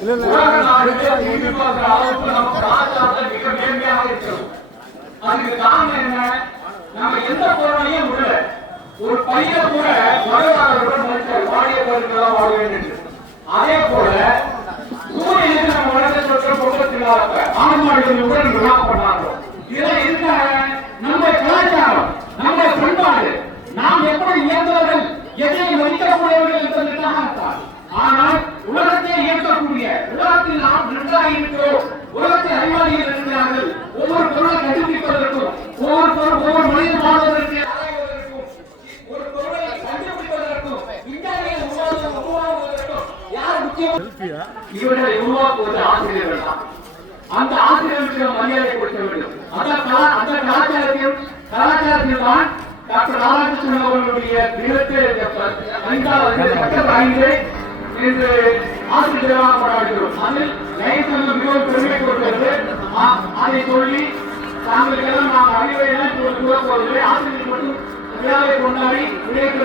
உலக நாடுகளே திரும்பி பார்க்கிற அளவுக்கு நம்ம கலாச்சாரத்தை மிக மேன்மையாக இருக்கிறோம். அதுக்கு காரணம் என்ன? நம்ம எந்த பொருளையும் விடல. ஒரு பையன் கூட மழையாளர்கள் மனுஷன் வாடிய பொருட்களாக வாழ வேண்டும். அதே போல சூரியனுக்கு நம்ம வளர்ந்த சொற்கள் பொங்கத்தினால ஆண்மாடுகள் உடன் விழா பண்ணாங்க. இதெல்லாம் இருக்காங்க. நம்ம கலாச்சாரம், நம்ம பண்பாடு, நாம் எப்படி இயந்தவர்கள், எதையும் மதிக்கக்கூடியவர்கள் என்பதற்காக. ஆனால் உலகத்தை இயக்கக்கூடிய உலகத்தில் நாம் நன்றாக இருக்கிறோம். உலகத்தில் அறிவாளிகள் இருக்கிறார்கள். ஒவ்வொரு பொருளை கண்டுபிடிப்பதற்கும், ஒவ்வொரு மனிதன் வாழ்வதற்கு, ஒரு பொருளை கண்டுபிடிப்பதற்கும், விஞ்ஞானிகள் உருவாக்குவதற்கும் யார் முக்கியம்? இவர்களை உருவாக்குவது ஆசிரியர்கள் தான். அந்த ஆசிரியர்களுக்கு மரியாதை கொடுக்க வேண்டும். அந்த கலாச்சாரத்தில் தான் டாக்டர் ராதாகிருஷ்ணன் அவர்களுடைய 25 இன்று ஆசிரியராக கொண்டாடுகிறோம். அதில் லைசன்ஸ் மிகவும் பெருமை கொடுக்கிறது. அதை சொல்லி தாங்களுக்கெல்லாம் நாம் அறிவை போவதில்லை. ஆசிரியர் மட்டும் விழாவை கொண்டாடி விளையாட்டு